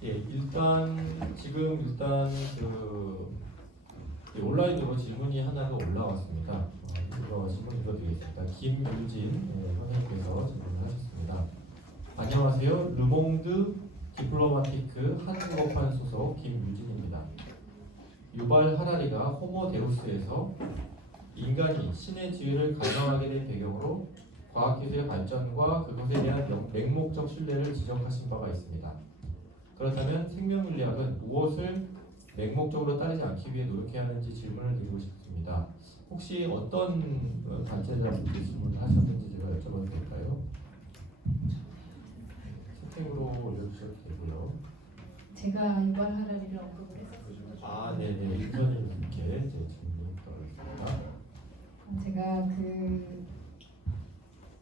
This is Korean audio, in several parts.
예, 일단 온라인으로 질문이 하나가 올라왔습니다. 이거 질문 읽어드리겠습니다. 김유진 선생님께서 질문을 하셨습니다. 안녕하세요. 르몽드 디플로마티크 한국어판 소속 김유진입니다. 유발 하라리가 호모 데우스에서 인간이 신의 지위를 가정하게 된 배경으로 과학기술의 발전과 그것에 대한 맹목적 신뢰를 지적하신 바가 있습니다. 그렇다면 생명윤리학은 무엇을 맹목적으로 따르지 않기 위해 노력해야 하는지 질문을 드리고 싶습니다. 혹시 어떤 단체장님께 질문을 하셨는지 제가 여쭤봐도 될까요? 채팅으로 올려주셔도 되고요. 제가 유발 하라리를 언급을 했었습니다. 아, 네네. 인선님께 제 질문 드리겠습니다. 제가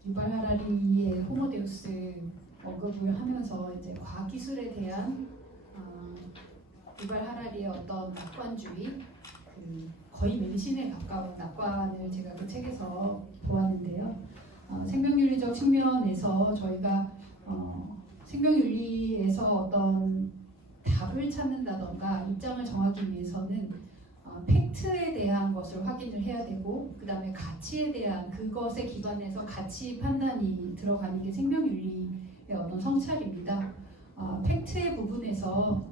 유발 하라리의 호모데우스 언급을 하면서 이제 과학기술에 대한 유발 하라리의 어떤 낙관주의, 거의 맹신에 가까운 낙관을 제가 그 책에서 보았는데요. 생명윤리적 측면에서 저희가 생명윤리에서 어떤 답을 찾는다던가 입장을 정하기 위해서는 팩트에 대한 것을 확인을 해야 되고, 그 다음에 가치에 대한 그것에 기반해서 가치 판단이 들어가는 게 생명윤리의 어떤 성찰입니다. 팩트의 부분에서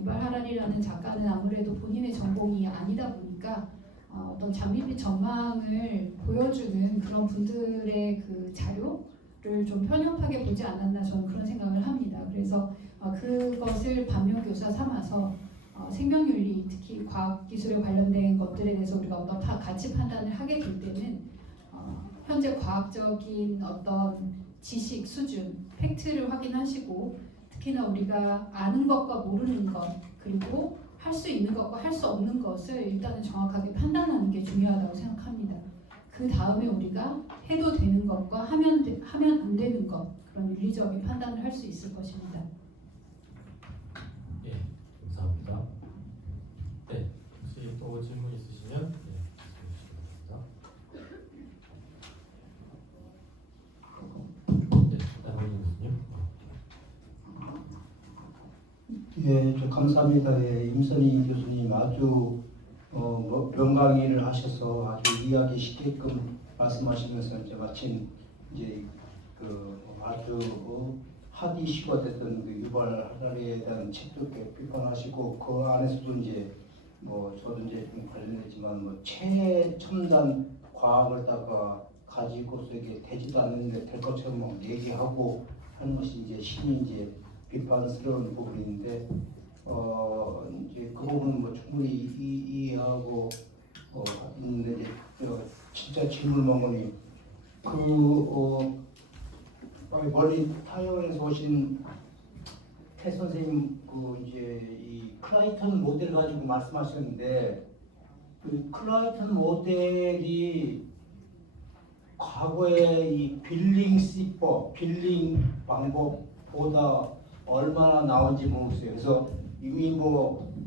유발 하라리라는 작가는 아무래도 본인의 전공이 아니다 보니까 어떤 장밋빛 전망을 보여주는 그런 분들의 그 자료를 좀 편협하게 보지 않았나, 저는 그런 생각을 합니다. 그래서 그것을 반면교사 삼아서 생명윤리, 특히 과학기술에 관련된 것들에 대해서 우리가 어떤 가치 판단을 하게 될 때는 현재 과학적인 어떤 지식 수준, 팩트를 확인하시고, 특히나 우리가 아는 것과 모르는 것, 그리고 할 수 있는 것과 할 수 없는 것을 일단은 정확하게 판단하는 게 중요하다고 생각합니다. 그 다음에 우리가 해도 되는 것과 하면 안 되는 것, 그런 윤리적인 판단을 할 수 있을 것입니다. 예, 감사합니다. 네, 혹시 또 질문 있으시면 말씀해 주시기 바랍니다. 네, 남은희 교수님. 예, 감사합니다. 예, 임선희 교수님 아주 명강의를 하셔서 아주 이해하기 쉽게끔 말씀하시면서 이제 마침 이제 아주 핫 이슈가 됐던 유발 하라리에 대한 책도 이렇게 비판하시고, 그 안에서도 이제 저도 이제 좀 관련됐지만 최첨단 과학을다가 가지고서 이게 되지도 않는데 될 것처럼 막 얘기하고 하는 것이 이제 신이 이제 비판스러운 부분인데, 이제 그 부분은 충분히 이해하고 있는데, 이제 진짜 질문만 보니 멀리 타이완에서 오신 태 선생님 이제 이 클라이턴 모델 가지고 말씀하셨는데, 그 클라이턴 모델이 과거에 이 빌링 방법보다 얼마나 나온지 모르겠어요. 그래서 이미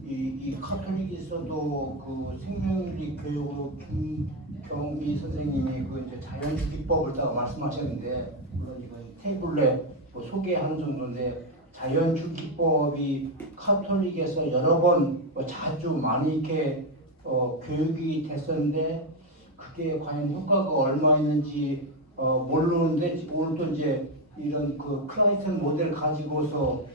이 카톨릭에서도 그 생명윤리 교육으로 김경미 선생님이 그 이제 자연주기법을 다 말씀하셨는데, 물론 이건 테이블에 소개하는 정도인데, 자연주기법이 카톨릭에서 여러 번 자주 많이 이렇게 교육이 됐었는데, 그게 과연 효과가 얼마 있는지 모르는데, 오늘 또 이제 이런 그 클라이턴 모델을 가지고서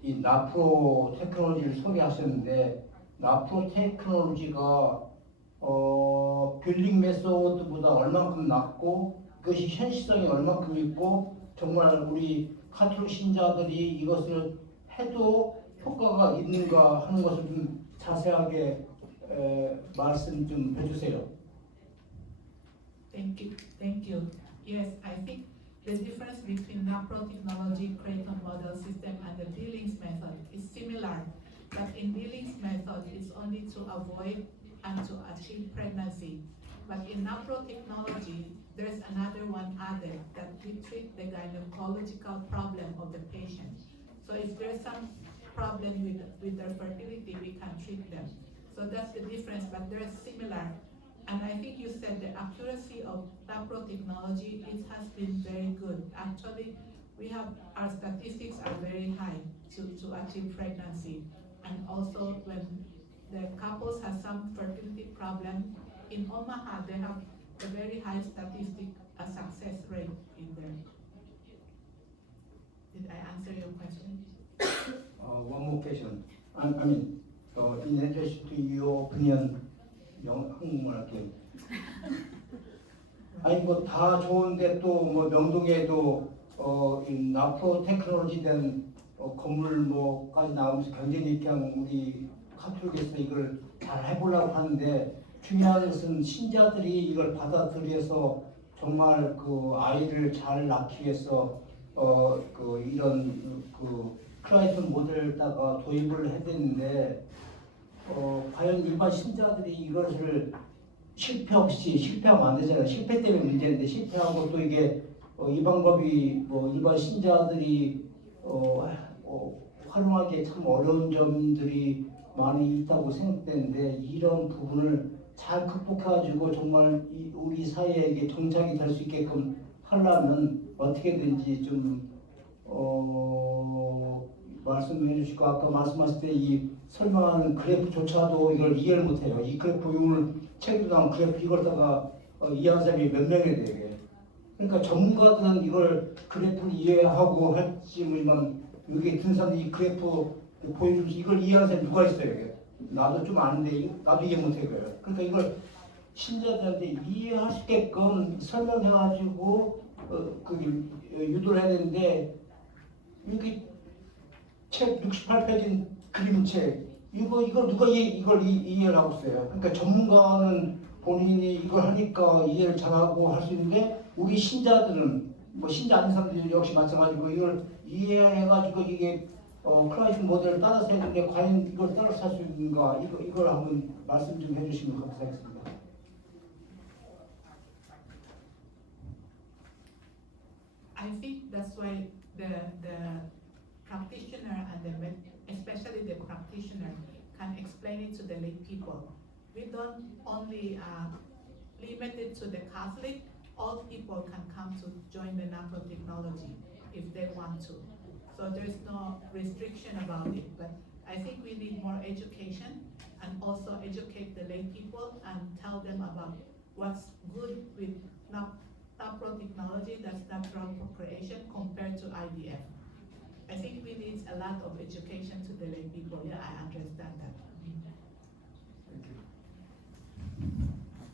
이 나프로 테크놀로지를 소개하셨는데, 나프로 테크놀로지가 빌링 메소드보다 얼만큼 낫고, 그것이 현실성이 얼만큼 있고, 정말 우리 카톨릭 신자들이 이것을 해도 효과가 있는가 하는 것을 좀 자세하게 말씀 좀 해주세요. Thank you. Yes, I think the difference between NAPRO technology, Creighton model system, and the Billings method is similar, but in Billings method, it's only to avoid and to achieve pregnancy. But in NAPRO technology, there's another one added, that we treat the gynecological problem of the patient. So if there's some problem with their fertility, we can treat them. So that's the difference, but they're similar. And I think you said the accuracy of NAPRO technology, it has been very good. Actually, we have our statistics are very high to achieve pregnancy, and also when the couples have some fertility problem in Omaha, they have a very high statistic success rate in there. Did I answer your question? One more question. I mean, in addition to your opinion, 한국말 할게요. 아니 뭐 다 좋은데 또 뭐 명동에도 이 나프로 테크놀로지 된 건물 뭐까지 나오면서 굉장히 그냥 우리 카톨릭에서 이걸 잘 해보려고 하는데 중요한 것은 신자들이 이걸 받아들여서 정말 그 아이를 잘 낳기 위해서 그 이런 그 크라이스트 모델에다가 도입을 해야 되는데 과연 일반 신자들이 이것을 실패하면 안 되잖아요. 실패 때문에 문제인데 실패하고 또 이게 이 방법이 뭐 일반 신자들이 활용하기에 참 어려운 점들이 많이 있다고 생각되는데 이런 부분을 잘 극복해가지고 정말 우리 사회에 이게 정착이 될 수 있게끔 하려면 어떻게든지 좀 말씀해 주시고 아까 말씀하실 때 이 설명하는 그래프조차도 이걸 이해를 못해요. 이 그래프 오늘 책에도 나온 그래프 이걸다가 이해하는 사람이 몇 명이 돼요. 이게. 그러니까 전문가들은 이걸 그래프를 이해하고 할지만 여기 든 사람들이 이 그래프 보여주면서 이걸 이해하는 사람이 누가 있어요. 이게. 나도 좀 아는데 나도 이해 못해요. 그러니까 이걸 신자들한테 이해할 수 있게끔 설명해가지고 유도를 해야 되는데 여기 책 68페이지 그림책 이걸 누가 이걸 이해를 하고 있어요. 그러니까 전문가는 본인이 이걸 하니까 이해를 잘하고 할 수 있는데 우리 신자들은 뭐 신자 아닌 사람들 역시 마찬가지고 이걸 이해해가지고 이게 크라이스트 모델을 따라서 해야 되는데 과연 이걸 따라서 할 수 있는가 이걸 한번 말씀 좀 해주시면 감사하겠습니다. I think that's why the practitioner and especially the practitioner can explain it to the lay people. We don't only limit it to the Catholic. All people can come to join the nanotechnology if they want to. So there's no restriction about it. But I think we need more education and also educate the lay people and tell them about what's good with nanotechnology, that's natural procreation compared to IVF. I think we need a lot of education to the lay people. Yeah, I understand that.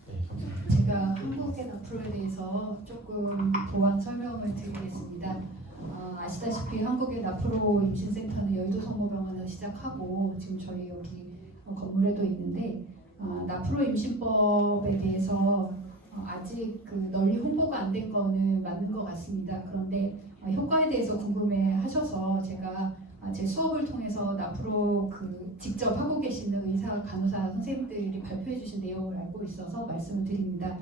네, 감사합니다. 제가 한국의 나프로에 대해서 조금 보완 설명을 드리겠습니다. 아시다시피 한국의 나프로 임신센터는 여의도 성모병원에서 시작하고 지금 저희 여기 건물에도 있는데 나프로 임신법에 대해서 아직 널리 홍보가 안 된 거는 맞는 것 같습니다. 그런데 효과에 대해서 궁금해하셔서 제가 제 수업을 통해서 나프로 직접 하고 계시는 의사, 간호사 선생님들이 발표해 주신 내용을 알고 있어서 말씀을 드립니다.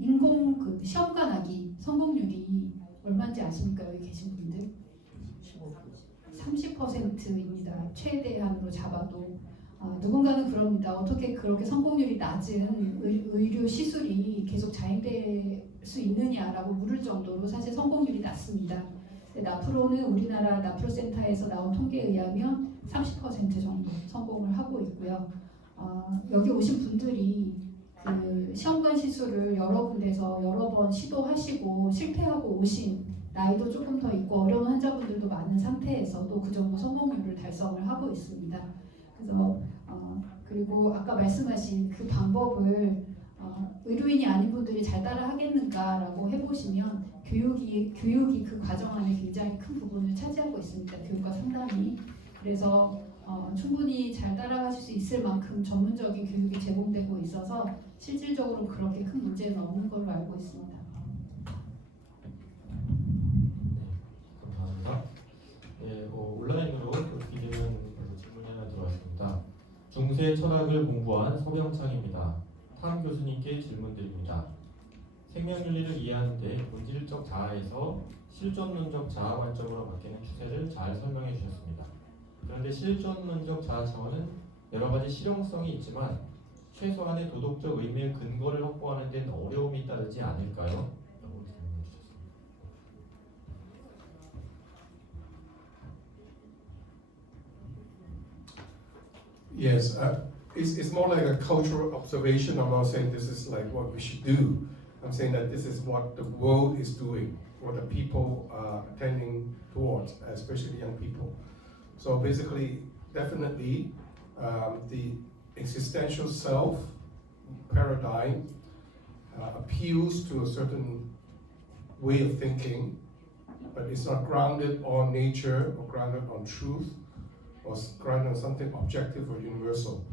인공 시험관 아기 성공률이 얼마인지 아십니까? 여기 계신 분들? 30%입니다. 최대한으로 잡아도. 누군가는 그럽니다. 어떻게 그렇게 성공률이 낮은 의료 시술이 계속 자행될 수 있느냐라고 물을 정도로 사실 성공률이 낮습니다. 나프로는 우리나라 나프로센터에서 나온 통계에 의하면 30% 정도 성공을 하고 있고요. 여기 오신 분들이 시험관 시술을 여러 군데서 여러 번 시도하시고 실패하고 오신 나이도 조금 더 있고 어려운 환자분들도 많은 상태에서도 그 정도 성공률을 달성을 하고 있습니다. 그래서 그리고 아까 말씀하신 그 방법을 의료인이 아닌 분들이 잘 따라 하겠는가라고 해보시면 교육이 그 과정 안에 굉장히 큰 부분을 차지하고 있습니다. 교육과 상담이. 그래서 충분히 잘 따라가실 수 있을 만큼 전문적인 교육이 제공되고 있어서 실질적으로 그렇게 큰 문제는 없는 걸로 알고 있습니다. 감사합니다. 네, 온라인으로 드리는 질문이 하나 들어왔습니다. 중세 철학을 공부한 서병창입니다. 탐 교수님께 질문드립니다. 생명윤리를 이해하는데 본질적 자아에서 실존론적 자아 관점으로 바뀌는 추세를 잘 설명해 주셨습니다. 그런데 실존론적 자아 차원은 여러 가지 실용성이 있지만 최소한의 도덕적 의미의 근거를 확보하는 데는 어려움이 따르지 않을까요? 라고 질문해 주셨습니다. Yes, it's more like a cultural observation. I'm not saying this is like what we should do. I'm saying that this is what the world is doing, what the people are tending towards, especially young people. So basically, definitely, the existential self paradigm appeals to a certain way of thinking, but it's not grounded on nature or grounded on truth or grounded on something objective or universal.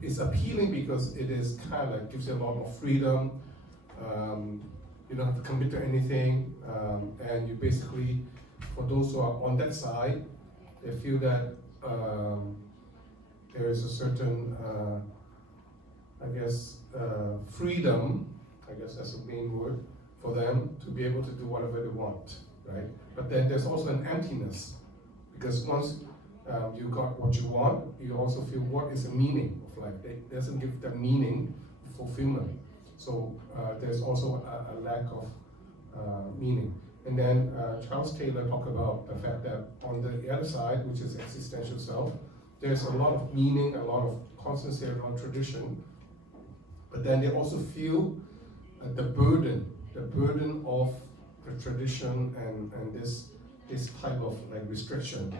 It's appealing because it is kind of gives you a lot more freedom. You don't have to commit to anything, and you basically, for those who are on that side, they feel that there is a certain, I guess, freedom. I guess that's the main word for them to be able to do whatever they want, right? But then there's also an emptiness because once you got what you want, you also feel what is the meaning of life. It doesn't give them meaning, fulfillment. So there's also a lack of meaning. And then Charles Taylor talked about the fact that on the other side, which is existential self, there's a lot of meaning, a lot of constancy, a lot of tradition. But then they also feel the burden of the tradition and this type of like restriction.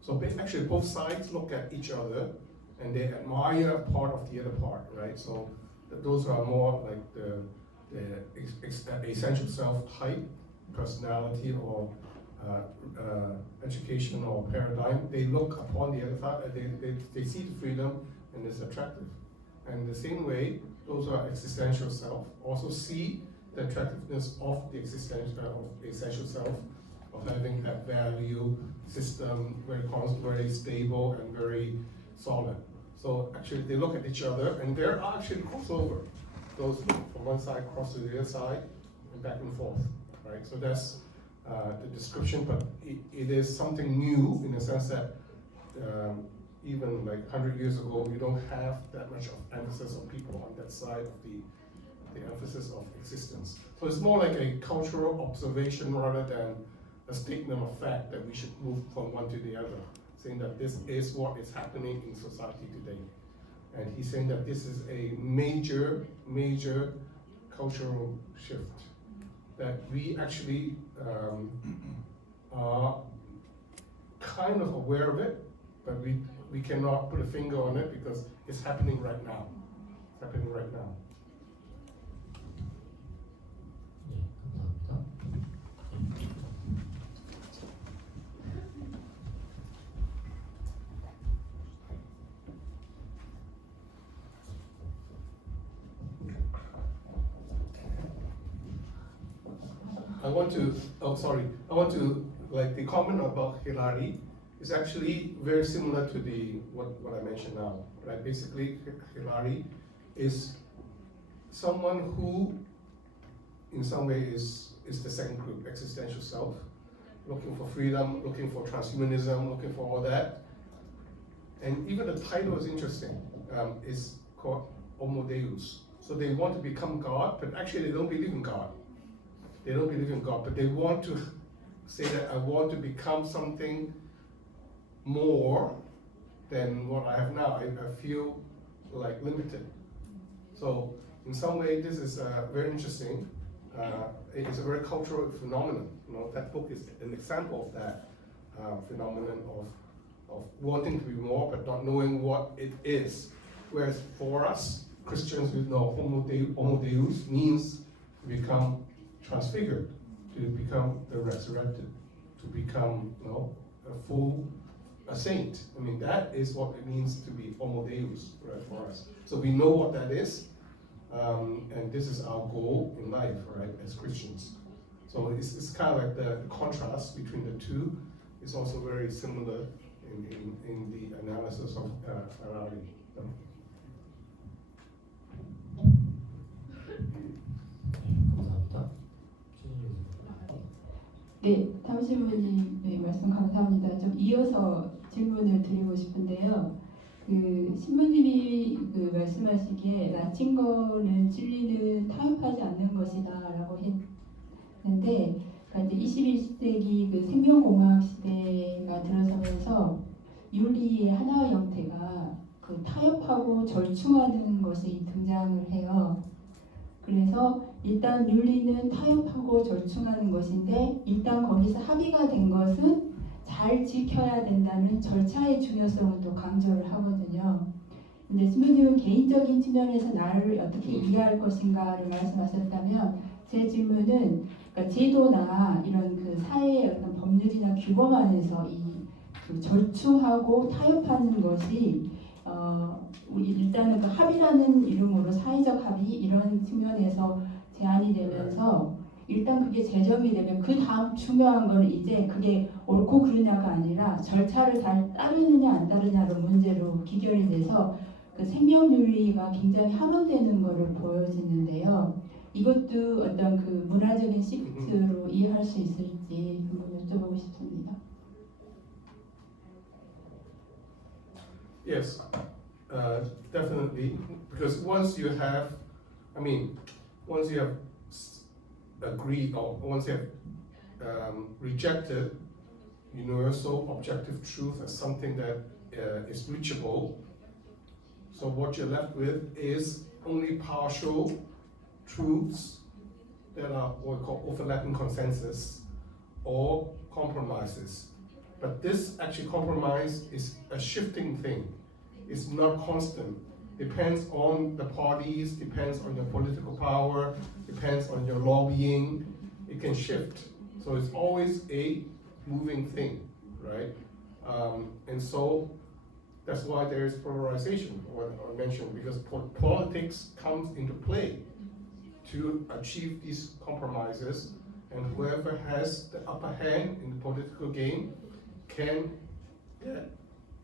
So actually both sides look at each other and they admire part of the other part, right? So those are more like the essential self type, personality or education or paradigm. They look upon the other side, they see the freedom and it's attractive. And the same way, those who are existential self also see the attractiveness of the essential self, of having that value system, very stable and very solid. So actually they look at each other and they're actually crossover. Those from one side cross to the other side and back and forth, right? So that's the description, but it is something new in the sense that even like 100 years ago, you don't have that much of emphasis on people on that side of the emphasis of existence. So it's more like a cultural observation rather than a statement of fact that we should move from one to the other, saying that this is what is happening in society today. And he's saying that this is a major cultural shift, that we actually are kind of aware of it, but we cannot put a finger on it because it's happening right now. It's happening right now. 네, 감사합니다. I want to, like the comment about Hilary is actually very similar to what I mentioned now, right? Basically, Hilary is someone who, in some way, is the second group, existential self, looking for freedom, looking for transhumanism, looking for all that. And even the title is interesting. It's called Homo Deus. So they want to become God, but actually they don't believe in God. They don't believe in God, but they want to say that I want to become something more than what I have now. I feel like limited. So in some way, this is very interesting. It's a very cultural phenomenon. You know, that book is an example of that phenomenon of wanting to be more, but not knowing what it is. Whereas for us Christians, we know Homo Deus means to become transfigured, to become the resurrected, to become, you know, a saint. I mean, that is what it means to be Homo Deus, right, for us. So we know what that is, and this is our goal in life, right, as Christians. So it's kind of like the contrast between the two is also very similar in the analysis of Harari. 감사합니다. 네, 사무실장님의 말씀 감사합니다. 좀 이어서 질문을 드리고 싶은데요. 그 신부님이 그 말씀하시기에 라틴어는 진리는 타협하지 않는 것이다라고 했는데, 그러니까 이제 21세기 그 생명공학 시대가 들어서면서 윤리의 하나의 형태가 그 타협하고 절충하는 것이 등장을 해요. 그래서 일단 윤리는 타협하고 절충하는 것인데 일단 거기서 합의가 된 것은 잘 지켜야 된다는 절차의 중요성을 또 강조를 하거든요. 근데 신부님은 개인적인 측면에서 나를 어떻게 이해할 것인가를 말씀하셨다면 제 질문은 그러니까 제도나 이런 그 사회의 어떤 법률이나 규범 안에서 그 절충하고 타협하는 것이 우리 일단은 그 합의라는 이름으로 사회적 합의 이런 측면에서 제한이 되면서 일단 그게 제정이 되면 그 다음 중요한 거는 이제 그게 옳고 그르냐가 아니라 절차를 잘 따르느냐 안 따르냐로 문제로 기결이 돼서 그 생명윤리가 굉장히 함원되는 것을 보여지는데요. 이것도 어떤 그 문화적인 시프트로 이해할 수 있을지 한번 여쭤보고 싶습니다. Yes, definitely. Because once you have, once you have agreed or once you have rejected universal objective truth as something that is reachable, so what you're left with is only partial truths that are what we call overlapping consensus or compromises. But this actually compromise is a shifting thing. It's not constant. Depends on the parties, depends on your political power, depends on your lobbying. It can shift. So it's always a moving thing, right? And so that's why there is polarization, what I mentioned, because politics comes into play to achieve these compromises, and whoever has the upper hand in the political game can get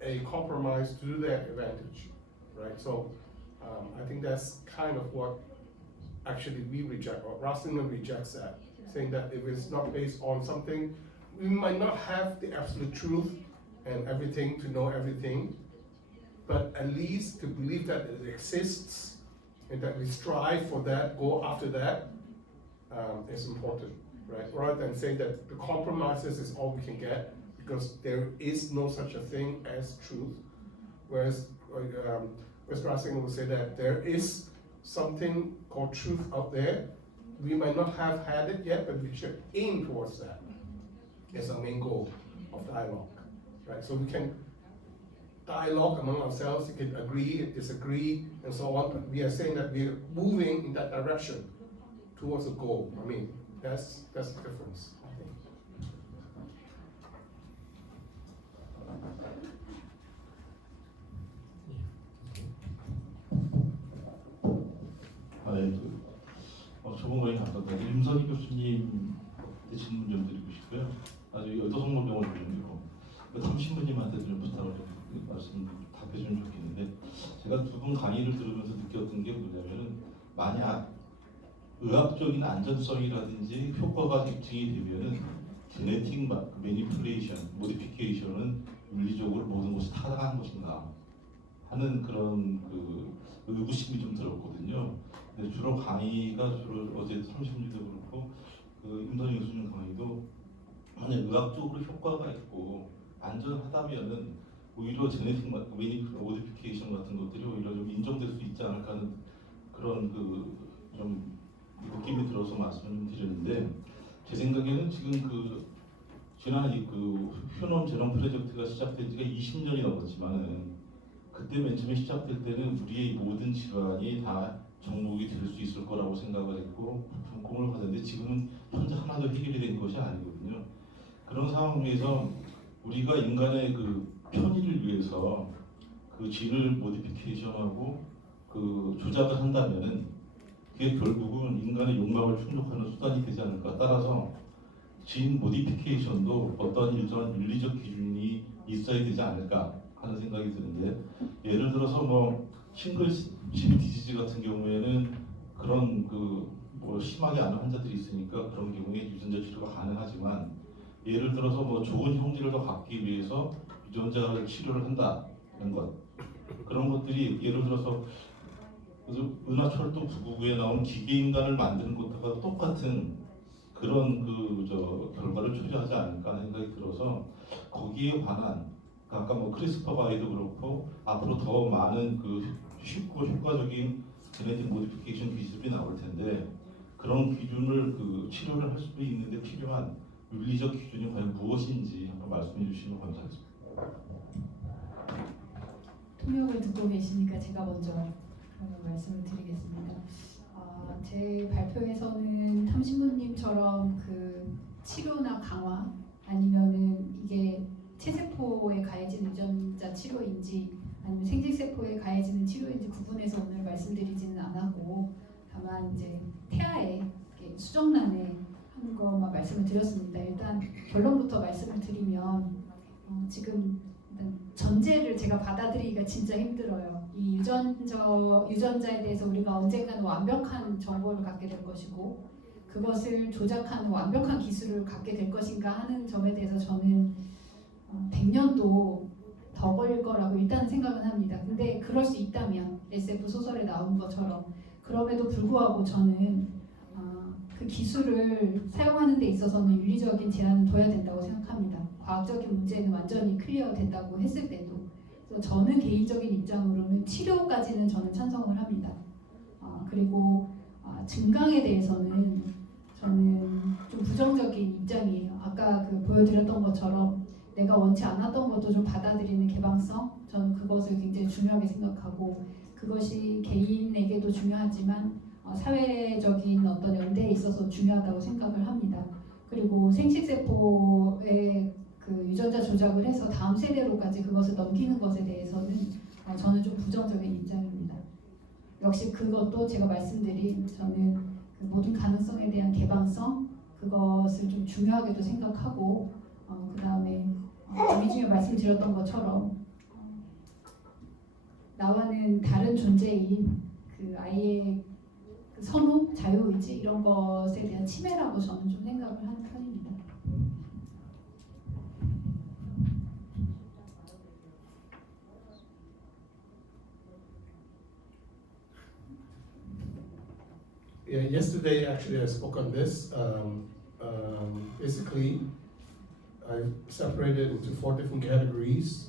a compromise to their advantage, right? So I think that's kind of what actually we reject, or Ratzinger rejects that, saying that if it's not based on something, we might not have the absolute truth and everything to know everything, but at least to believe that it exists and that we strive for that, go after that, is important, right? Rather than saying that the compromises is all we can get, because there is no such a thing as truth. Whereas Ratzinger will say that there is something called truth out there. We might not have had it yet, but we should aim towards that as our main goal of dialogue, right? So we can dialogue among ourselves, you can agree, disagree, and so on, but we are saying that we are moving in that direction towards a goal. That's the difference, I think. 좁은 거리 갔다가 임선희 교수님한테 질문 좀 드리고 싶고요. 아주 여도성모병원 교수님이고 탐신부님한테 좀 부탁을 좀 말씀 답해주면 좋겠는데, 제가 두 분 강의를 들으면서 느꼈던 게 뭐냐면은 만약 의학적인 안전성이라든지 효과가 입증이 되면은 제네틱 매니플레이션, 모디피케이션은 윤리적으로 모든 것이 타당한 것인가 하는 그런 그 의구심이 좀 들었거든요. 근데 주로 강의가 주로 어제 30분도 그렇고 그 임선희 교수님 강의도 만약 의학적으로 효과가 있고 안전하다면은 오히려 제네틱 모디피케이션 같은 것들이 오히려 좀 인정될 수 있지 않을까 하는 그런 그 좀 느낌이 들어서 말씀을 좀 드렸는데, 제 생각에는 지금 그 지난 그 휴놈 제놈 프로젝트가 시작된 지가 20년이 넘었지만은 그때 맨 처음에 시작될 때는 우리의 모든 질환이 다 정복이 될 수 있을 거라고 생각을 했고 꿈을 가졌는데, 지금은 현재 하나도 해결이 된 것이 아니거든요. 그런 상황에서 우리가 인간의 그 편의를 위해서 그 진을 모디피케이션하고 그 조작을 한다면은 그게 결국은 인간의 욕망을 충족하는 수단이 되지 않을까. 따라서 진 모디피케이션도 어떤 일정한 윤리적 기준이 있어야 되지 않을까 하는 생각이 드는데, 예를 들어서 뭐 싱글신 디지즈 같은 경우에는 그런 그 뭐 심하게 아는 환자들이 있으니까 그런 경우에 유전자 치료가 가능하지만, 예를 들어서 뭐 좋은 형질을 더 갖기 위해서 유전자를 치료를 한다는 것, 그런 것들이 예를 들어서 은하철도 999에 나온 기계인간을 만드는 것과 똑같은 그런 그 결과를 초래하지 않을까 하는 생각이 들어서 거기에 관한 아까 뭐 크리스퍼 가이도 그렇고 앞으로 더 많은 그 쉽고 효과적인 제네틱 모디피케이션 기술이 나올 텐데 그런 기준을 그 치료를 할 수도 있는데 필요한 윤리적 기준이 과연 무엇인지 한번 말씀해 주시면 감사하겠습니다. 통역을 듣고 계시니까 제가 먼저 말씀을 드리겠습니다. 제 발표에서는 탐신부님처럼 그 치료나 강화 아니면은 이게 체세포에 가해지는 유전자 치료인지 아니면 생殖세포에 가해지는 치료인지 구분해서 오늘 말씀드리지는 않았고 다만 이제 태아에 수정란에 하는 것만 말씀을 드렸습니다. 일단 결론부터 말씀을 드리면 지금 일단 전제를 제가 받아들이기가 진짜 힘들어요. 이 유전자에 대해서 우리가 언젠가는 완벽한 정보를 갖게 될 것이고 그것을 조작하는 완벽한 기술을 갖게 될 것인가 하는 점에 대해서 저는 100년도 더 걸릴 거라고 일단 생각은 합니다. 근데 그럴 수 있다면 SF 소설에 나온 것처럼 그럼에도 불구하고 저는 그 기술을 사용하는 데 있어서는 윤리적인 제한을 둬야 된다고 생각합니다. 과학적인 문제는 완전히 클리어 된다고 했을 때도. 그래서 저는 개인적인 입장으로는 치료까지는 저는 찬성을 합니다. 그리고 증강에 대해서는 저는 좀 부정적인 입장이에요. 아까 그 보여드렸던 것처럼 내가 원치 않았던 것도 좀 받아들이는 개방성, 저는 그것을 굉장히 중요하게 생각하고 그것이 개인에게도 중요하지만 사회적인 어떤 연대에 있어서 중요하다고 생각을 합니다. 그리고 생식세포의 그 유전자 조작을 해서 다음 세대로까지 그것을 넘기는 것에 대해서는 저는 좀 부정적인 입장입니다. 역시 그것도 제가 말씀드린 저는 그 모든 가능성에 대한 개방성 그것을 좀 중요하게도 생각하고 그 다음에 우리 중에 말씀드렸던 것처럼 나와는 다른 존재인 그 아이의 그 선호, 자유의지 이런 것에 대한 침해라고 저는 좀 생각을 하는 편입니다. Yeah, yesterday actually I spoke on this. Basically, I separated into 4 different categories.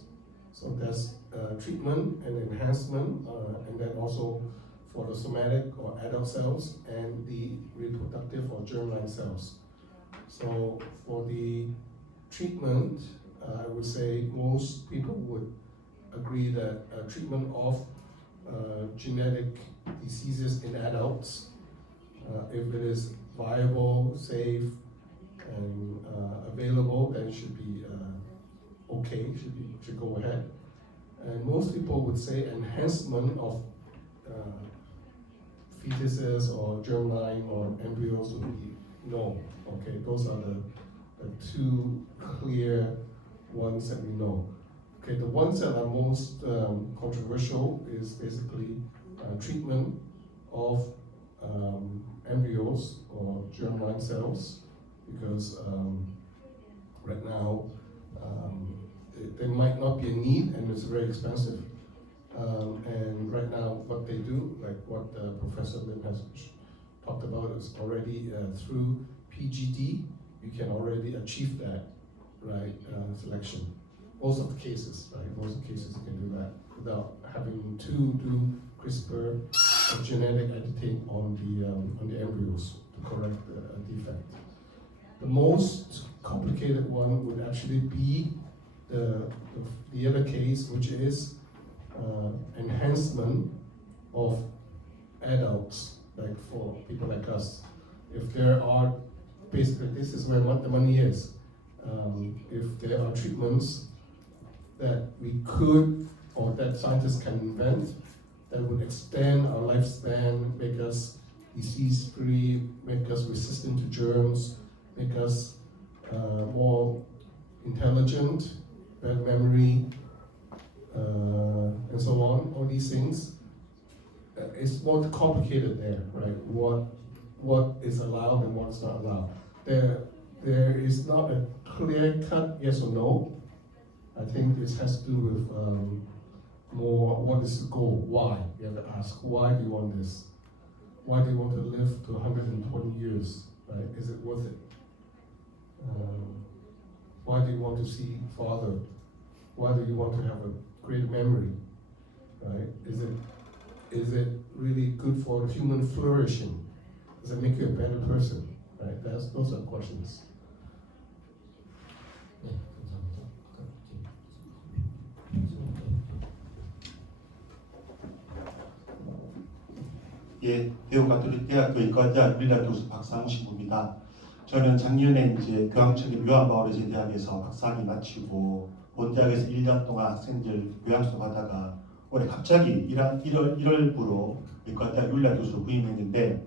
So there's treatment and enhancement, and then also for the somatic or adult cells and the reproductive or germline cells. So for the treatment, I would say most people would agree that treatment of genetic diseases in adults, if it is viable, safe, and available, then it should be okay, should go ahead. And most people would say enhancement of fetuses or germline or embryos would be no. Okay, those are the 2 clear ones that we know. Okay, the ones that are most controversial is basically treatment of embryos or germline cells, because right now there might not be a need and it's very expensive. And right now what they do, like what Professor Lim has talked about, is already through PGD, you can already achieve that, right, selection. Most of the cases, right, most of the cases you can do that without having to do CRISPR or genetic editing on the embryos to correct the defect. The most complicated one would actually be the other case, which is enhancement of adults, like for people like us. If there are, basically this is where the money is. If there are treatments that we could, or that scientists can invent, that would extend our lifespan, make us disease-free, make us resistant to germs, make us more intelligent, better memory, and so on, all these things. It's more complicated there, right? What is allowed and what's not allowed. There is not a clear-cut yes or no. I think this has to do with more what is the goal, why? You have to ask, why do you want this? Why do you want to live to 120 years, right? Is it worth it? Why do you want to see father? Why do you want to have a great memory, right? Is it really good for human flourishing? Does it make you a better person, right? Those are questions. 네, 감사합니다. 예, 대구 가톨릭 대학교 의과대학 물리학 교수 박상우 신부입니다. 저는 작년에 이제 교황청의 요한바오르 대학에서 박사학위 마치고 본 대학에서 1년 동안 학생들 교양 수업하다가 올해 갑자기 1월부로 의과대학 물리학 교수로 부임했는데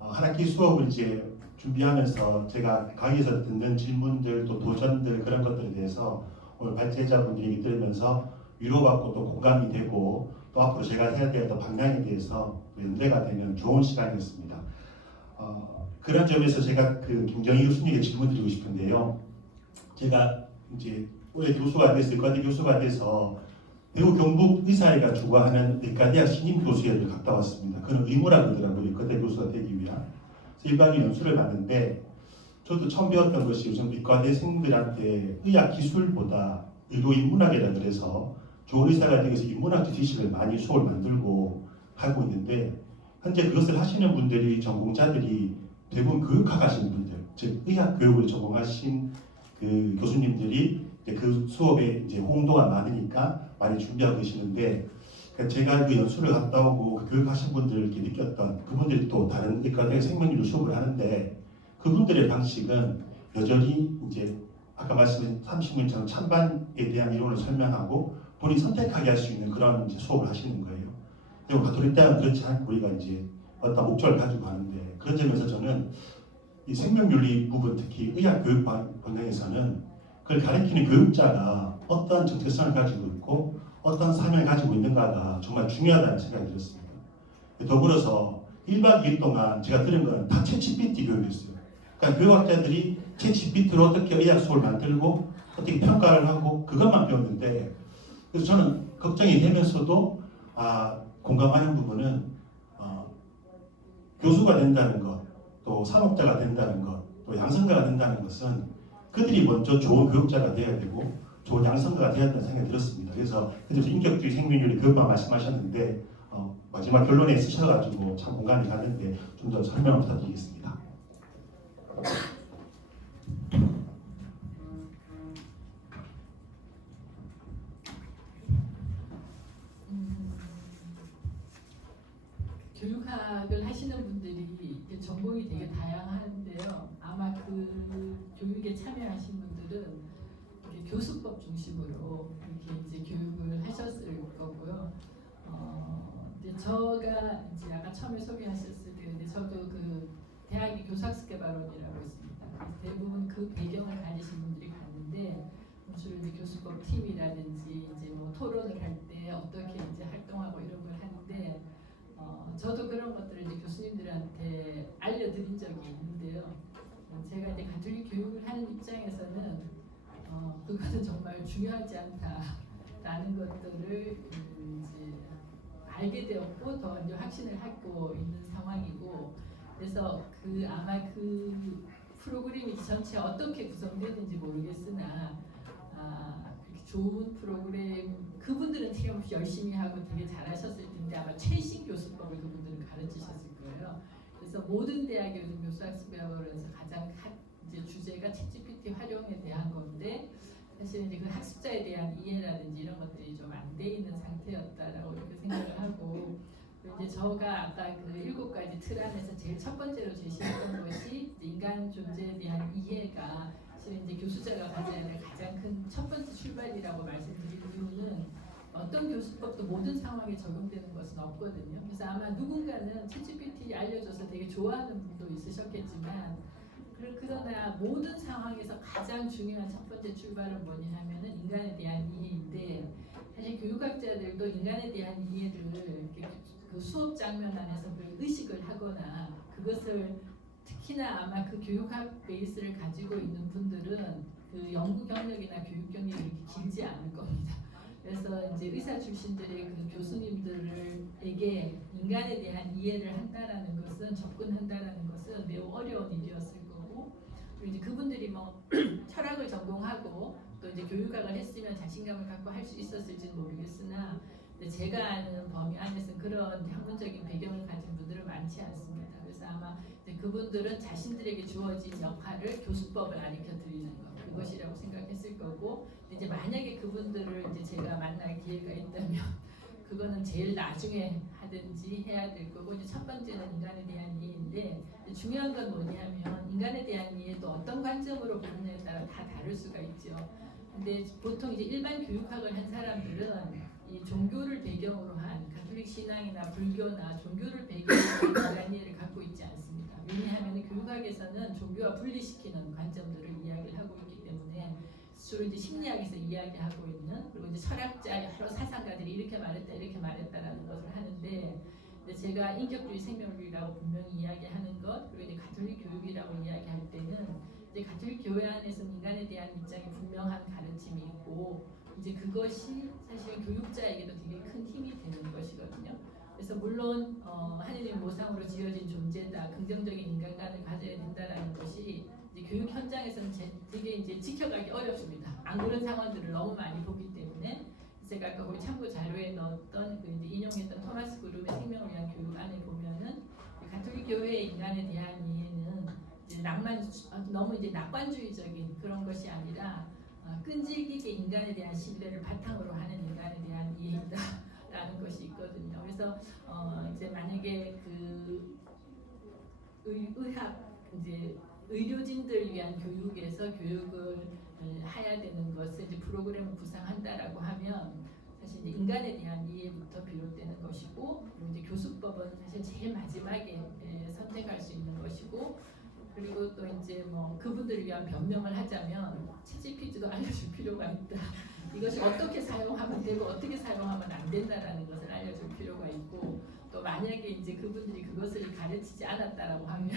한 학기 수업을 이제 준비하면서 제가 강의에서 듣는 질문들 또 도전들 그런 것들에 대해서 오늘 발제자분들이 얘기 들으면서 위로받고 또 공감이 되고 또 앞으로 제가 해야 될 방향에 대해서 연대가 되는 좋은 시간이었습니다. 그런 점에서 제가 그 김정희 교수님에게 질문드리고 싶은데요. 제가 이제 올해 교수가 돼서 의과대 교수가 돼서 대구 경북 의사회가 주관하는 의과대학 신임 교수회를 갔다 왔습니다. 그런 의무라 그러더라고요. 의과대 교수가 되기 위한. 그래서 1박 2일 연수를 받는데 저도 처음 배웠던 것이 요즘 의과대생들한테 의학 기술보다 의료 인문학이라 그래서 좋은 의사가 되기 위해서 인문학적 지식을 많이 수업을 만들고 하고 있는데 현재 그것을 하시는 분들이 전공자들이 대부분 교육학 하시는 분들, 즉 의학 교육을 전공하신 그 교수님들이 이제 그 수업에 이제 홍도가 많으니까 많이 준비하고 계시는데 제가 그 연수를 갔다 오고 그 교육하신 분들 이렇게 느꼈던 그분들이 또 다른 의과대 생명의료 수업을 하는데 그분들의 방식은 여전히 이제 아까 말씀드린 30문처럼 찬반에 대한 이론을 설명하고 본인이 선택하게 할 수 있는 그런 이제 수업을 하시는 거예요. 그리고 가톨릭 대학은 그렇지 않고 우리가 이제 어떤 목적을 가지고 하는데 그런 점에서 저는 이 생명윤리 부분 특히 의학 교육 방향에서는 그걸 가르치는 교육자가 어떤 정체성을 가지고 있고 어떤 사명을 가지고 있는가가 정말 중요하다는 생각이 들었습니다. 더불어서 1박 2일 동안 제가 들은 건 다 챗GPT 교육이었어요. 그러니까 교육학자들이 챗GPT로 어떻게 의학 수업을 만들고 어떻게 평가를 하고 그것만 배웠는데 그래서 저는 걱정이 되면서도 공감하는 부분은 교수가 된다는 것, 또 사업자가 된다는 것, 또 양성가가 된다는 것은 그들이 먼저 좋은 교육자가 되어야 되고 좋은 양성가가 되어야 된다는 생각이 들었습니다. 그래서 인격주의 생명윤리 교육만 말씀하셨는데 마지막 결론에 쓰셔가지고 참 공감이 가는데 좀 더 설명을 부탁드리겠습니다. 교육학을 하시는 분들이 이제 전공이 되게 다양한데요. 아마 그 교육에 참여하신 분들은 이렇게 교수법 중심으로 이렇게 이제 교육을 하셨을 거고요. 근데 제가 이제 아까 처음에 소개하셨을 때, 근데 저도 그 대학의 교사학습개발원이라고 있습니다. 그래서 대부분 그 배경을 가지신 분들이 갔는데 주로 이제 교수법 팀이라든지 이제 뭐 토론을 할 때 어떻게 이제 활동하고 이런 걸 하는데. 저도 그런 것들을 이제 교수님들한테 알려드린 적이 있는데요. 제가 이제 가톨릭 교육을 하는 입장에서는 그것은 정말 중요하지 않다라는 것들을 이제 알게 되었고 더 이제 확신을 하고 있는 상황이고 그래서 아마 그 프로그램이 전체 어떻게 구성되는지 모르겠으나 그렇게 좋은 프로그램 그분들은 틀림없이 열심히 하고 되게 잘하셨을 텐데 아마 최신 교수법을 그분들은 가르치셨을 거예요. 그래서 모든 대학의 요즘 교수학습개발원에서 가장 이제 주제가 챗GPT 활용에 대한 건데 사실 이제 그 학습자에 대한 이해라든지 이런 것들이 좀 안 돼 있는 상태였다라고 이렇게 생각을 하고 이제 저가 아까 그 7가지 틀 안에서 제일 첫 번째로 제시했던 것이 인간 존재에 대한 이해가 사실 이제 교수자가 가져야 될 가장 큰 첫 번째 출발이라고 말씀드린 이유는 어떤 교수법도 모든 상황에 적용되는 것은 없거든요. 그래서 아마 누군가는 챗GPT 알려줘서 되게 좋아하는 분도 있으셨겠지만 그러나 모든 상황에서 가장 중요한 첫 번째 출발은 뭐냐 하면은 인간에 대한 이해인데 사실 교육학자들도 인간에 대한 이해를 그 수업 장면 안에서 의식을 하거나 그것을 특히나 아마 그 교육학 베이스를 가지고 있는 분들은 그 연구 경력이나 교육 경력이 이렇게 길지 않을 겁니다. 그래서 이제 의사 출신들의 그 교수님들에게 인간에 대한 이해를 한다라는 것은 접근한다라는 것은 매우 어려운 일이었을 거고 그리고 이제 그분들이 뭐 철학을 전공하고 또 또 이제 교육학을 했으면 자신감을 갖고 할 수 있었을지는 모르겠으나 근데 제가 아는 범위 안에서 그런 학문적인 배경을 가진 분들은 많지 않습니다. 그래서 아마 이제 그분들은 자신들에게 주어진 역할을 교수법을 가르쳐 드리는 것 그것이라고 생각했을 거고 이제 만약에 그분들을 이제 제가 만날 기회가 있다면 그거는 제일 나중에 하든지 해야 될 거고 이제 첫 번째는 인간에 대한 이해인데 중요한 건 뭐냐면 인간에 대한 이해도 어떤 관점으로 보느냐에 따라 다 다를 수가 있죠. 근데 보통 이제 일반 교육학을 한 사람들은 이 종교를 배경으로 한 가톨릭 신앙이나 불교나 종교를 배경으로 한 인간 이해를 갖고 있지 않습니다. 왜냐하면 교육학에서는 종교와 분리시키는 관점들을 이야기를 하고 있기 때문에 주로 이제 심리학에서 이야기하고 있는 그리고 이제 철학자 여러 사상가들이 이렇게 말했다라는 것을 하는데 제가 인격주의 생명주의라고 분명히 이야기하는 것 그리고 이제 가톨릭 교육이라고 이야기할 때는 이제 가톨릭 교회 안에서는 인간에 대한 입장이 분명한 가르침이 있고 이제 그것이 사실 교육자에게도 되게 큰 힘이 되는 것이거든요. 그래서 물론 하느님 모상으로 지어진 존재다, 긍정적인 인간관을 가져야 된다라는 것이 이제 교육 현장에서는 되게 이제 지켜가기 어렵습니다. 안 그런 상황들을 너무 많이 보기 때문에 제가 아까 거기 참고 자료에 넣었던 그 이제 인용했던 토마스 그룹의 생명을 위한 교육 안에 보면은 가톨릭 교회의 인간에 대한 이해는 이제 너무 이제 낙관주의적인 그런 것이 아니라 끈질기게 인간에 대한 신뢰를 바탕으로 하는 인간에 대한 이해이다라는 것이 있거든요. 그래서 이제 만약에 그 의학 이제 의료진들 위한 교육에서 교육을 해야 되는 것을 이제 프로그램을 구상한다라고 하면 사실 이제 인간에 대한 이해부터 비롯되는 것이고 그리고 이제 교수법은 사실 제일 마지막에 선택할 수 있는 것이고 그리고 또 이제 뭐 그분들을 위한 변명을 하자면 채찌피지도 알려줄 필요가 있다. 이것이 어떻게 사용하면 되고 어떻게 사용하면 안 된다라는 것을 알려줄 필요가 있고 또 만약에 이제 그분들이 그것을 가르치지 않았다라고 하면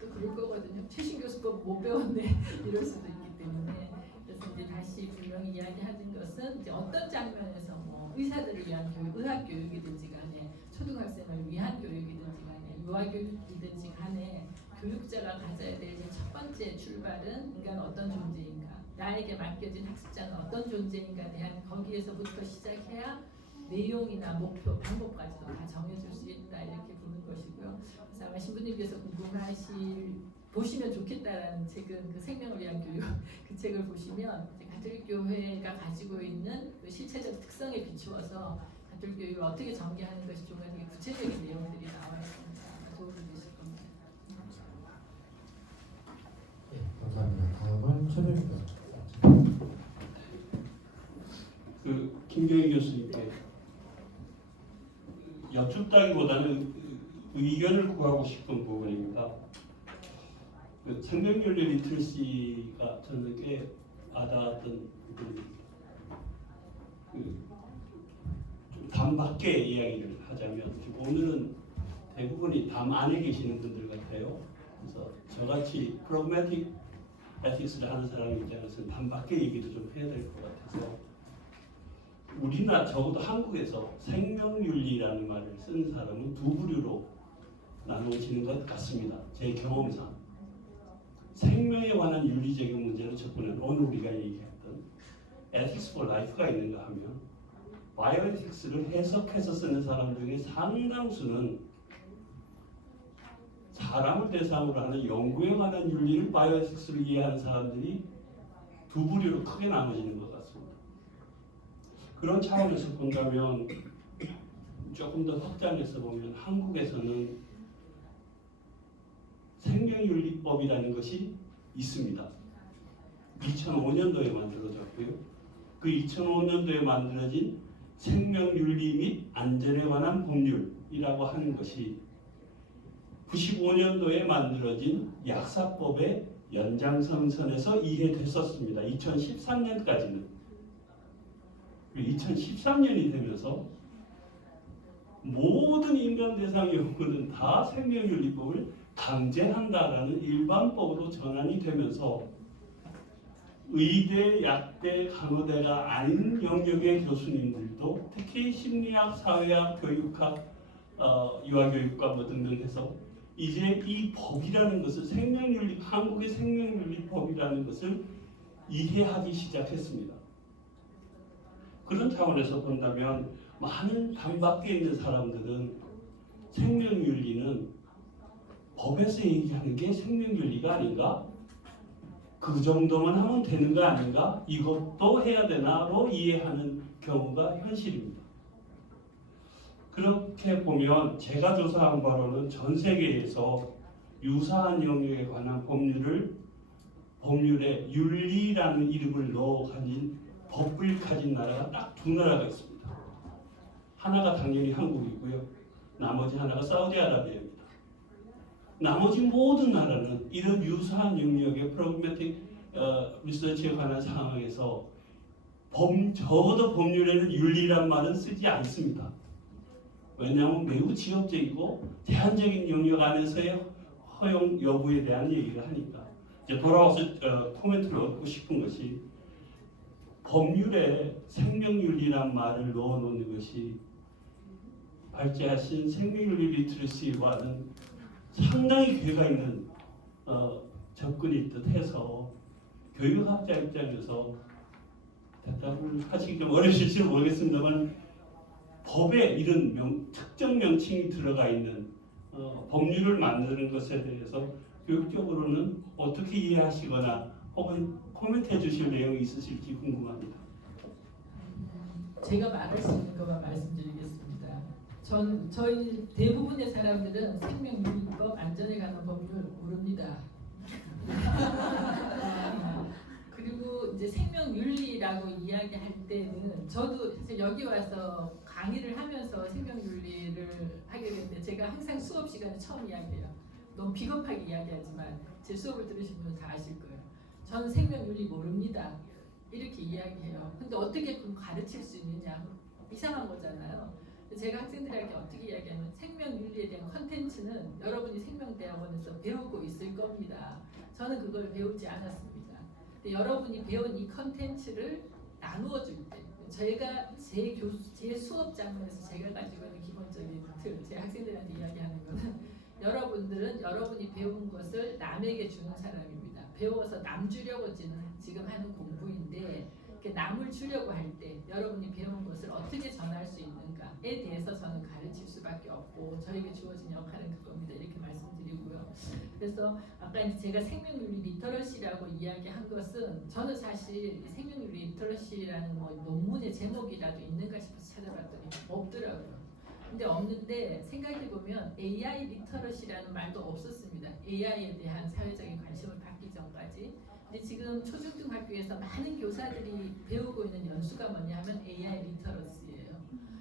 또 그럴 거거든요. 최신 교수법 못 배웠네 이럴 수도 있기 때문에 그래서 이제 다시 분명히 이야기하는 것은 이제 어떤 장면에서 뭐 의사들을 위한 교육, 의학 교육이든지 간에 초등학생을 위한 교육이든지 간에 유아 교육이든지 간에 교육자가 가져야 될 첫 번째 출발은 인간은 어떤 존재인가, 나에게 맡겨진 학습자는 어떤 존재인가에 대한 거기에서부터 시작해야 내용이나 목표, 방법까지도 다 정해줄 수 있다 이렇게 보는 것이고요. 그래서 아마 신부님께서 보시면 좋겠다라는 책은 그 생명을 위한 교육 그 책을 보시면 가톨릭 교회가 가지고 있는 그 실체적 특성에 비추어서 가톨릭 교육을 어떻게 전개하는 것이 좀 되게 구체적인 내용들이 나와 있습니다. 도움이 되실 겁니다. 네, 감사합니다. 다음은 최병희 교수. 그 김경희 교수님께 여쭙다기보다는 의견을 구하고 싶은 부분입니다. 그 생명윤리 리트러시가 저는 꽤 와닿았던 좀 담 밖의 이야기를 하자면 오늘은 대부분이 담 안에 계시는 분들 같아요. 그래서 저같이 프로그매틱 에틱스를 하는 사람 입장에서는 담 밖의 얘기도 좀 해야 될 것 같아서 우리나 적어도 한국에서 생명윤리라는 말을 쓰는 사람은 두 부류로 나누어지는 것 같습니다. 제 경험상 생명에 관한 윤리적인 문제로 접근한 오늘 우리가 얘기했던 Ethics for Life가 있는가 하면 바이오에틱스를 해석해서 쓰는 사람 중에 상당수는 사람을 대상으로 하는 연구에 관한 윤리를 바이오에틱스로 이해하는 사람들이 두 부류로 크게 나눠지는 것 같습니다. 그런 차원에서 본다면 조금 더 확장해서 보면 한국에서는 생명윤리법이라는 것이 있습니다. 2005년도에 만들어졌고요. 그 2005년도에 만들어진 생명윤리 및 안전에 관한 법률이라고 하는 것이 95년도에 만들어진 약사법의 연장선상에서 이해됐었습니다. 2013년까지는. 2013년이 되면서 모든 인간 대상 연구는 다 생명윤리법을 강제한다라는 일반법으로 전환이 되면서 의대, 약대, 간호대가 아닌 영역의 교수님들도 특히 심리학, 사회학, 교육학, 유아교육과 뭐 등등 해서 이제 이 법이라는 것을 한국의 생명윤리법이라는 것을 이해하기 시작했습니다. 그런 차원에서 본다면 많은 강 밖에 있는 사람들은 생명윤리는 법에서 얘기하는 게 생명윤리가 아닌가? 그 정도만 하면 되는 거 아닌가? 이것도 해야 되나로 이해하는 경우가 현실입니다. 그렇게 보면 제가 조사한 바로는 전 세계에서 유사한 영역에 관한 법률에 윤리라는 이름을 넣어 가진 법을 가진 나라가 딱 두 나라가 있습니다. 하나가 당연히 한국이고요. 나머지 하나가 사우디아라비아입니다. 나머지 모든 나라는 이런 유사한 영역의 프로그래마틱 리서치에 관한 상황에서 적어도 법률에는 윤리란 말은 쓰지 않습니다. 왜냐하면 매우 지역적이고 제한적인 영역 안에서의 허용 여부에 대한 얘기를 하니까. 이제 돌아와서 코멘트를 얻고 싶은 것이 법률에 생명윤리란 말을 넣어놓는 것이 발제하신 생명윤리 리트러시와는 상당히 괴가 있는 접근이 듯해서 교육학자 입장에서 대답을 하시기 좀 어려우실지 모르겠습니다만 법에 이런 특정 명칭이 들어가 있는 법률을 만드는 것에 대해서 교육적으로는 어떻게 이해하시거나 혹은 코멘트해 주실 내용이 있으실지 궁금합니다. 제가 말할 수 있는 것만 말씀드리겠습니다. 저희 대부분의 사람들은 생명윤리법 안전에 관한 법률 모릅니다. 그리고 이제 생명윤리라고 이야기할 때는 저도 사실 여기 와서 강의를 하면서 생명윤리를 하게 됐는데 제가 항상 수업 시간에 처음 이야기해요. 너무 비겁하게 이야기하지만 제 수업을 들으신 분은 다 아실 거예요. 저는 생명윤리 모릅니다. 이렇게 이야기해요. 근데 어떻게 그럼 가르칠 수 있느냐? 이상한 거잖아요. 제가 학생들에게 어떻게 이야기하면 생명윤리에 대한 컨텐츠는 여러분이 생명대학원에서 배우고 있을 겁니다. 저는 그걸 배우지 않았습니다. 근데 여러분이 배운 이 컨텐츠를 나누어 줄 때 제가 제 수업 장면에서 제가 가지고 있는 기본적인 틀, 제 학생들한테 이야기하는 거는 여러분들은 여러분이 배운 것을 남에게 주는 사람입니다. 배워서 남 주려고 지금 하는 공부인데 남을 주려고 할 때 여러분이 배운 것을 어떻게 전할 수 있는가에 대해서 저는 가르칠 수밖에 없고 저에게 주어진 역할은 그겁니다. 이렇게 말씀드리고요. 그래서 아까 이제 제가 생명윤리 리터러시라고 이야기한 것은 저는 사실 생명윤리 리터러시라는 뭐 논문의 제목이라도 있는가 싶어서 찾아봤더니 없더라고요. 근데 없는데 생각해보면 AI 리터러시라는 말도 없었습니다. AI에 대한 사회적인 관심을 받기 전까지. 근데 지금 초중등학교에서 많은 교사들이 배우고 있는 연수가 뭐냐 하면 AI 리터러시예요.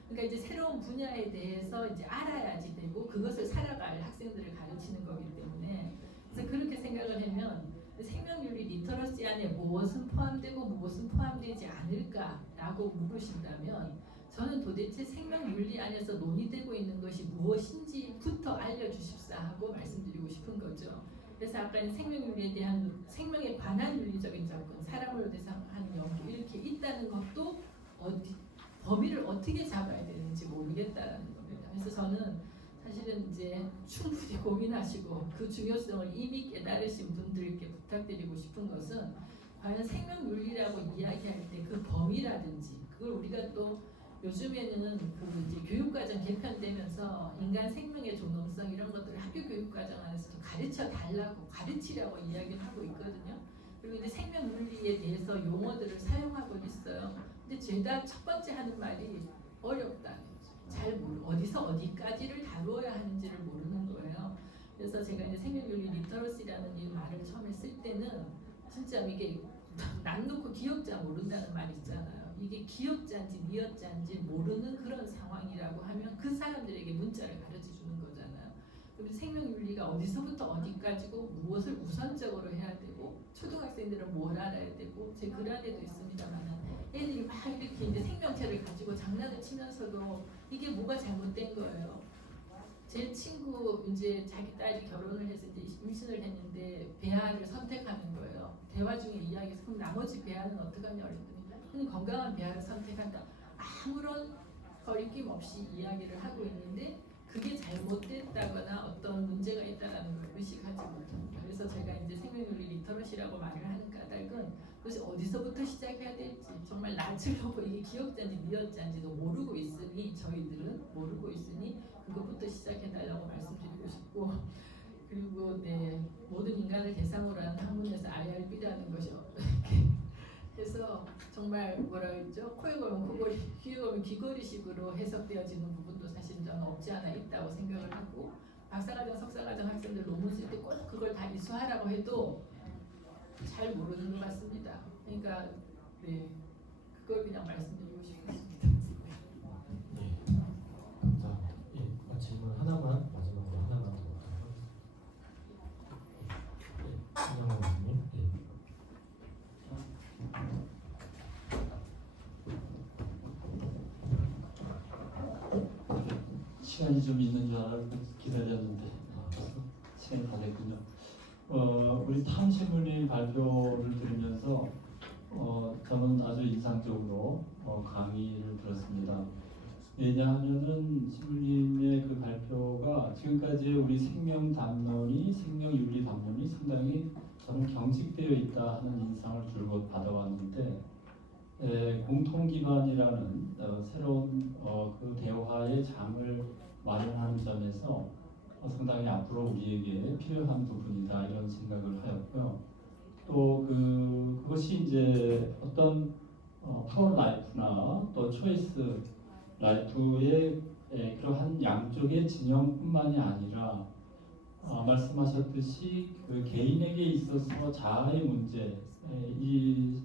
그러니까 이제 새로운 분야에 대해서 이제 알아야지 되고 그것을 살아갈 학생들을 가르치는 거기 때문에 그래서 그렇게 생각을 하면 생명윤리 리터러시 안에 무엇은 포함되고 무엇은 포함되지 않을까라고 물으신다면 저는 도대체 생명윤리 안에서 논의되고 있는 것이 무엇인지부터 알려주십사 하고 말씀드리고 싶은 거죠. 그래서 아까 생명윤리에 대한 생명에 관한 윤리적인 접근, 사람을 대상하는 연구 이렇게 있다는 것도 범위를 어떻게 잡아야 되는지 모르겠다는 겁니다. 그래서 저는 사실은 이제 충분히 고민하시고 그 중요성을 이미 깨달으신 분들께 부탁드리고 싶은 것은 과연 생명윤리라고 이야기할 때 그 범위라든지 그걸 우리가 또 요즘에는 그 이제 교육과정 개편되면서 인간 생명의 존엄성 이런 것들을 학교 교육과정 안에서도 가르쳐 달라고 가르치라고 이야기를 하고 있거든요. 그리고 이제 생명윤리에 대해서 용어들을 사용하고 있어요. 근데 죄다 첫 번째 하는 말이 어렵다는 거죠. 잘 어디서 어디까지를 다루어야 하는지를 모르는 거예요. 그래서 제가 이제 생명윤리 리터러시라는 이 말을 처음에 쓸 때는 진짜 이게 남 놓고 기억자 모른다는 말 있잖아요. 이게 기억자인지 미역자인지 모르는 그런 상황이라고 하면 그 사람들에게 문자를 가르쳐 주는 거잖아요. 그럼 생명윤리가 어디서부터 어디까지고 무엇을 우선적으로 해야 되고 초등학생들은 뭘 알아야 되고 제 글 안에도 있습니다만 애들이 막 이렇게 이제 생명체를 가지고 장난을 치면서도 이게 뭐가 잘못된 거예요. 제 친구 이제 자기 딸이 결혼을 해서 이제 임신을 했는데 배아를 선택하는 거예요. 대화 중에 이야기해서 그럼 나머지 배아는 어떡하냐 그랬더니 건강한 배아를 선택한다. 아무런 거리낌 없이 이야기를 하고 있는데 그게 잘못됐다거나 어떤 문제가 있다는 걸 의식하지 못합니다. 그래서 제가 이제 생명윤리 리터러시라고 말을 하는 까닭은 그래서 어디서부터 시작해야 될지 정말 낯을 이게 기억자인지 미역자인지도 모르고 있으니 저희들은 모르고 있으니 그것부터 시작해달라고 말씀드리고 싶고 그리고 네 모든 인간을 대상으로 하는 학문에서 IRB라는 것이 이렇게 해서 정말 뭐라 그랬죠? 코에 걸면 코걸이, 귀에 걸면 귀걸이식으로 해석되어지는 부분도 사실 저는 없지 않아 있다고 생각을 하고 박사과정, 석사과정 학생들 논문 쓸 때 꼭 그걸 다 이수하라고 해도 잘 모르는 것 같습니다. 그러니까 네 그걸 그냥 말씀드리고 싶었습니다. 예, 감사합니다. 예, 질문 하나만 마지막으로 하나만 더 하도록 하겠습니다. 예, 신영원 교수님. 예. 시간이 좀 있는 줄 알고 기다렸는데 시간이 다 됐군요. 우리 탐신문이 발표를 들으면서 저는 아주 인상적으로 강의를 들었습니다. 왜냐하면은 신부님의 그 발표가 지금까지 우리 생명 담론이 생명윤리 담론이 상당히 저는 경직되어 있다 하는 인상을 줄곧 받아왔는데 공통 기반이라는 새로운 그 대화의 장을 마련하는 점에서 상당히 앞으로 우리에게 필요한 부분이다 이런 생각을 하였고요. 또 그것이 이제 어떤 파워 라이프나 또 초이스 라이프의 그러한 양쪽의 진영뿐만이 아니라 말씀하셨듯이 그 개인에게 있어서 자아의 문제 이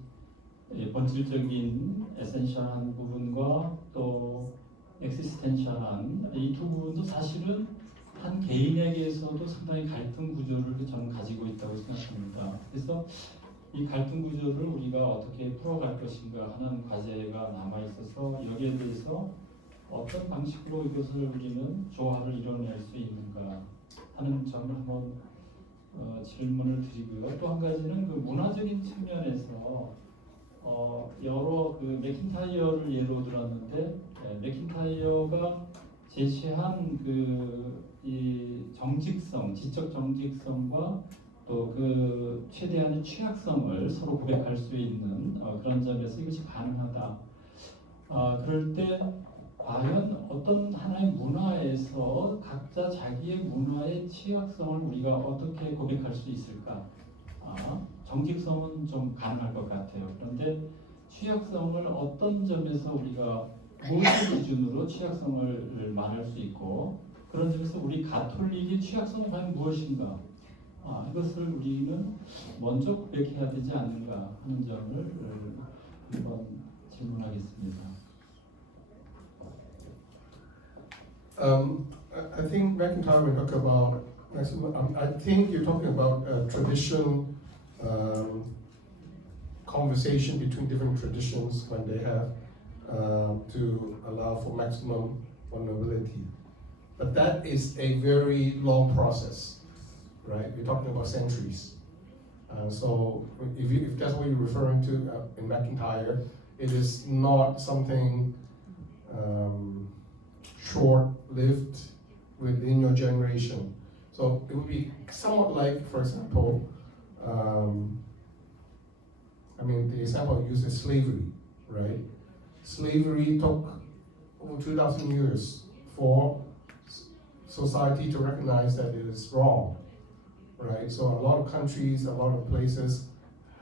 본질적인 에센셜한 부분과 또 엑시스텐셜한 이 두 부분도 사실은 한 개인에게서도 상당히 갈등 구조를 저는 가지고 있다고 생각합니다. 그래서 이 갈등 구조를 우리가 어떻게 풀어갈 것인가 하는 과제가 남아 있어서 여기에 대해서 어떤 방식으로 이것을 우리는 조화를 이뤄낼 수 있는가 하는 점을 한번 질문을 드리고요. 또 한 가지는 그 문화적인 측면에서 여러 그 맥킨타이어를 예로 들었는데 맥킨타이어가 제시한 이 정직성, 지적 정직성과 또 그 최대한의 취약성을 서로 고백할 수 있는 그런 점에서 이것이 가능하다. 그럴 때 과연 어떤 하나의 문화에서 각자 자기의 문화의 취약성을 우리가 어떻게 고백할 수 있을까? 정직성은 좀 가능할 것 같아요. 그런데 취약성을 어떤 점에서 우리가 무엇을 기준으로 취약성을 말할 수 있고 그런 점에서 우리 가톨릭의 취약성은 과연 무엇인가? 이것을 우리는 먼저 고백해야 되지 않는가 하는 점을 한번 질문하겠습니다. I think McIntyre will talk about. I think you're talking about tradition, conversation between different traditions when they have to allow for maximum vulnerability. But that is a very long process, right? We're talking about centuries. So if that's what you're referring to in McIntyre, it is not something short-lived within your generation. So it would be somewhat like, for example, the example I used is slavery, right? Slavery took over 2,000 years for society to recognize that it is wrong, right? So a lot of countries, a lot of places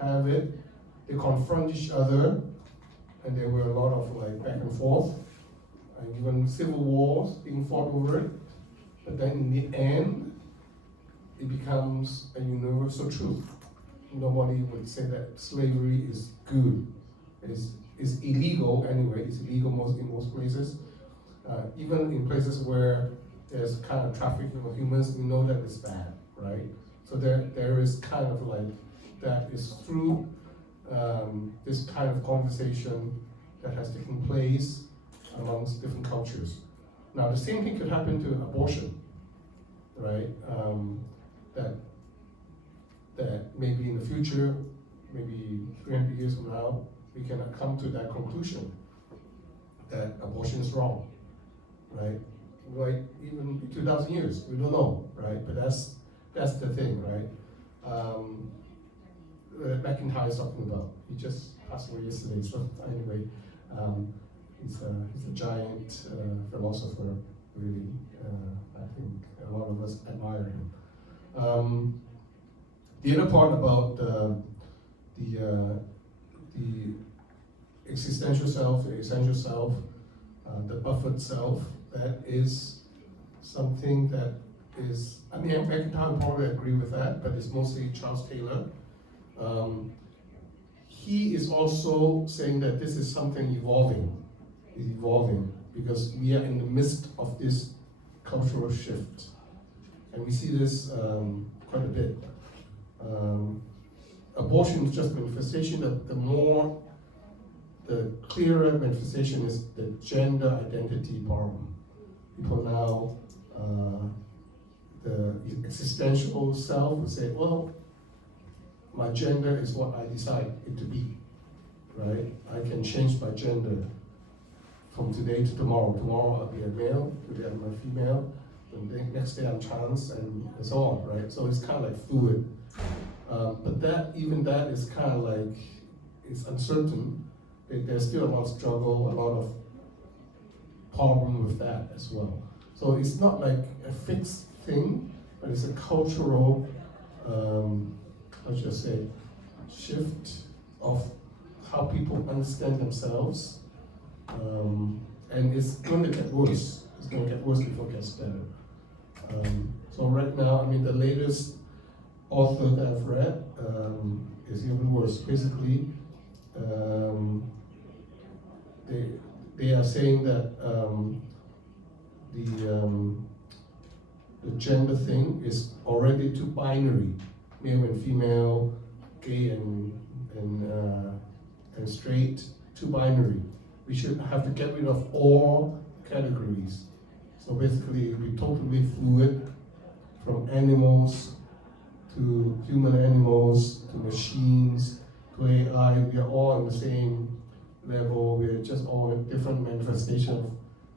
have it. They confront each other, and there were a lot of back and forth, and even civil wars being fought over it. But then in the end, it becomes a universal truth. Nobody would say that slavery is good. It's illegal anyway. It's illegal in most places. Even in places where there's kind of trafficking of humans, we know that it's bad, right? So there is kind of that is through this kind of conversation that has taken place amongst different cultures. Now the same thing could happen to abortion, right? That maybe in the future, maybe 300 years from now, we can come to that conclusion that abortion is wrong, right? Like even 2,000 years, we don't know, right? But that's the thing, right? McIntyre is talking about. He just passed away yesterday. So anyway, he's a giant philosopher. Really, I think a lot of us admire him. The other part about the existential self, the essential self, the buffered self, that is something that is, I mean, McIntyre probably agree with that, but it's mostly Charles Taylor. He is also saying that this is something evolving, because we are in the midst of this cultural shift. And we see this quite a bit. Abortion is just manifestation. The clearer manifestation is the gender identity problem. People now, the existential self will say, well, my gender is what I decide it to be, right? I can change my gender from today to tomorrow. Tomorrow I'll be a male, today I'm a female, the next day I'm trans, and so on, right? So it's kind of like fluid. But even that is kind of like, it's uncertain. There's still a lot of struggle, a lot of problem with that as well. So it's not like a fixed thing, but it's a cultural, how should I say, shift of how people understand themselves. And it's going to get worse. It's going to get worse before it gets better. So right now, I mean, the latest author that I've read is even worse. Basically, they are saying that the gender thing is already too binary, male and female, gay and straight, too binary. We should have to get rid of all categories. So basically, we're totally fluid, from animals to human animals to machines to AI. We are all on the same level. We're just all a different manifestation of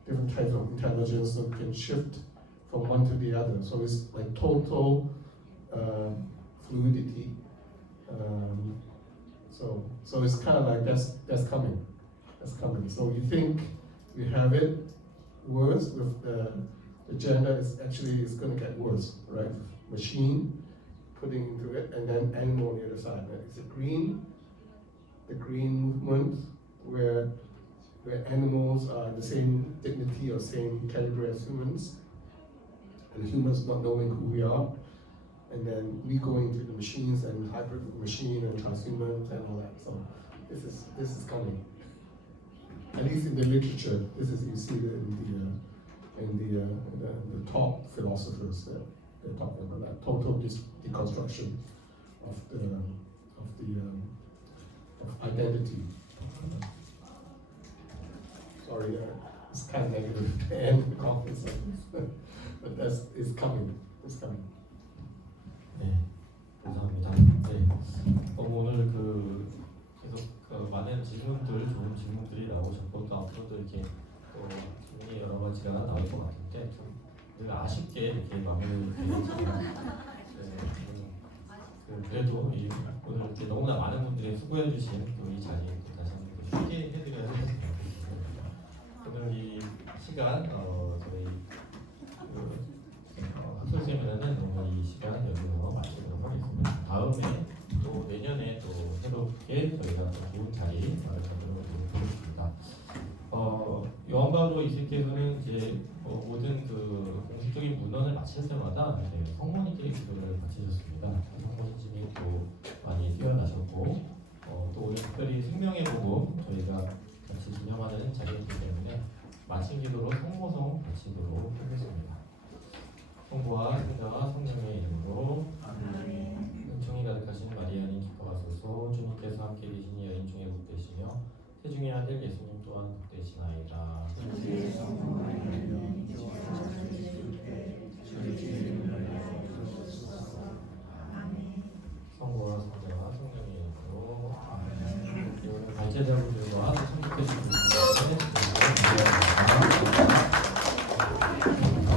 different types of intelligence, so we can shift from one to the other. So it's like total fluidity. So it's kind of like that's coming. That's coming. So you think we have it worse with the gender, it's going to get worse, right? Machine putting into it, and then animal on the other side. Right? It's the green movement where animals are the same dignity or same category as humans, and humans not knowing who we are, and then we go into the machines and hybrid machine and transhumans and all that. So this is coming. At least in the literature, this is, you see it in the top philosophers that they're talking about that total deconstruction of identity. Sorry, it's kind of negative to end the conference, but it's coming. It's coming. 네, 감사합니다. 네, 오늘 계속 많은 질문들, 좋은 질문들이 나오셨고 또 앞으로도 이렇게 또 질문이 여러 가지가 나올 것 같은데 좀 늘 아쉽게 이렇게 마무리되었지만 그래도 오늘 이렇게 너무나 많은 분들이 수고해주신 이 자리에 또 다시 한번 소개해드려야 할 것 같습니다. 오늘 이 시간 저희 학술 세미나는 이 시간 여기서 마치도록 하겠습니다. 다음에 또 내년에 또 새롭게 저희가 또 좋은 자리 마련하도록 하겠습니다. 요한바오로 이스케에서는 이제 모든 그 공식적인 문헌을 마칠 때마다 성모님들이 기도를 바치셨습니다. 성모님이 또 많이 뛰어나셨고 또 오늘 특별히 생명의 복음 저희가 같이 기념하는 자리이기 때문에 마친 기도로 성모성 바치도록 하겠습니다. 성부와 성자와 성령의 이름으로 아멘.